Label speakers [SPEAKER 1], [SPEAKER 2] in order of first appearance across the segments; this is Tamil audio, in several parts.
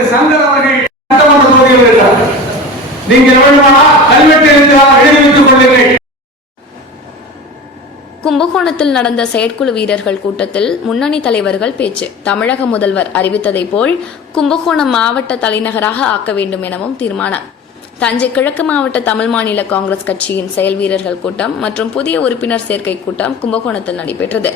[SPEAKER 1] திரு சங்கர் அவர்கள் சட்டமன்ற தொகுதியில் இருக்கிறார். நீங்கள் வேண்டுமானால் கல்வெட்டு இருக்கிறார் எழுதி கொள்ளுங்கள்.
[SPEAKER 2] கும்பகோணத்தில் நடந்த செயற்குழு வீரர்கள் கூட்டத்தில் முன்னணி தலைவர்கள் பேச்சு. தமிழக முதல்வர் அறிவித்ததைப் போல் கும்பகோணம் மாவட்ட தலைநகராக ஆக்க வேண்டும் எனவும் தீர்மானம். தஞ்சை கிழக்கு மாவட்ட தமிழ் மாநில காங்கிரஸ் கட்சியின் செயல் வீரர்கள் கூட்டம் மற்றும் புதிய உறுப்பினர் சேர்க்கை கூட்டம் கும்பகோணத்தில் நடைபெற்றது.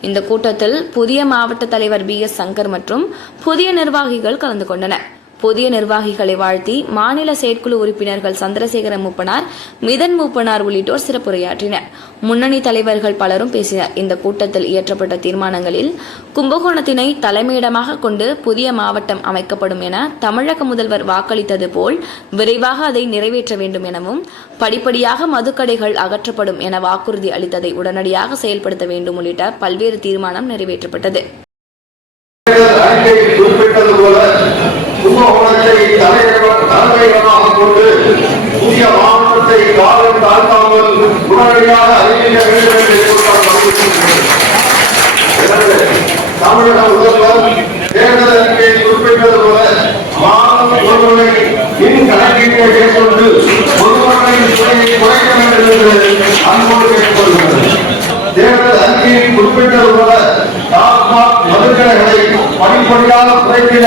[SPEAKER 2] இந்த கூட்டத்தில் புதிய மாவட்ட தலைவர் பி எஸ் சங்கர் மற்றும் புதிய நிர்வாகிகள் கலந்து கொண்டனர் புதிய நிர்வாகிகளை வாழ்த்தி மாநில செயற்குழு உறுப்பினர்கள் சந்திரசேகர மூப்பனார் மிதன் மூப்பனார் உள்ளிட்டோர் சிறப்புரையாற்றினர். முன்னணி தலைவர்கள் பலரும் பேசினர். இந்த கூட்டத்தில் இயற்றப்பட்ட தீர்மானங்களில் கும்பகோணத்தினை தலைமையிடமாக கொண்டு புதிய மாவட்டம் அமைக்கப்படும் என தமிழக முதல்வர் வாக்களித்தது போல் விரைவாக அதை நிறைவேற்ற வேண்டும் எனவும் படிப்படியாக மதுக்கடைகள் அகற்றப்படும் என வாக்குறுதி அளித்ததை உடனடியாக செயல்படுத்த வேண்டும் உள்ளிட்ட பல்வேறு தீர்மானம் நிறைவேற்றப்பட்டது
[SPEAKER 3] தேர்தல் அறிக்கையில் குறிப்பிட்டது போல கும்பகோணத்தை தலைமையிடமாக கொண்டு புதிய மாவட்டத்தை காலம் தாழ்த்தாமல் உடனடியாக அறிவிக்க வேண்டும் என்று தமிழக முதல்வர் தேர்தல் அறிக்கையில் குறிப்பிட்டது போல மாதம் ஒருவரை மின் கணக்கீட்டை மேற்கொண்டு பொதுமக்களின் சுமையை குறைக்க வேண்டும் என்று அன்போடு கேட்டுக்கொள்கிறது தேர்தல் அறிக்கையில் குறிப்பிட்டது போல டாஸ்மாக் மதுக்கடைகளை படிப்படியாக
[SPEAKER 1] குறைக்கிற